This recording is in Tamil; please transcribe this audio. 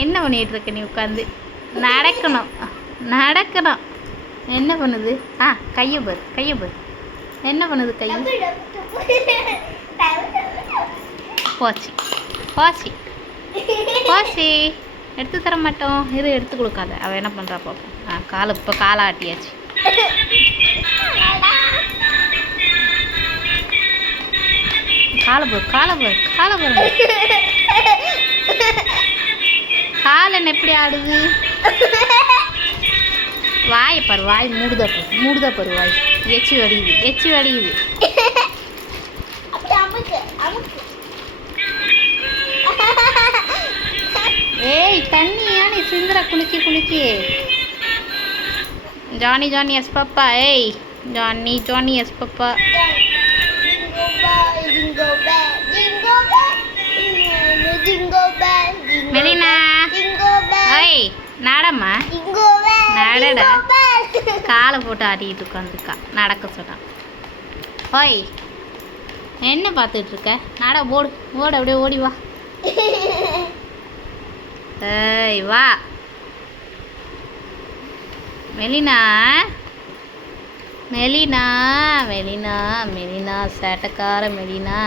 என்ன பண்ணிட்டு இருக்க நீ உட்காந்து? நடக்கணும் நடக்கணும். என்ன பண்ணுது? கையை பாரு. என்ன பண்ணுது கை? போச்சு எடுத்து தர மாட்டோம். எடுத்து கொடுக்காத. அவள் என்ன பண்ணுறா பார்ப்போம். இப்போ காலை ஆட்டியாச்சு. காலை பாரு கால் என்ன எப்படி ஆடுது? வாயை பாரு, வாய் மூடுதா பாரு வாய். எச்சி வடியுது. ஏய் தண்ணியா நீ சிந்துற குலுக்கி. Johnny yes papa. ஏய் ஜானி எஸ் பாப்பா. மெலினா ஓய் நாடம்மா நடடா. காலை போட்டு ஆட்டிக்கிட்டு உட்காந்துருக்கா. நடக்க சொன்னான். ஓய் என்ன பார்த்துட்டு இருக்க? நட ஓடு அப்படியே ஓடி வா. ஏய் வா மெலினா சேட்டக்கார மெலினா.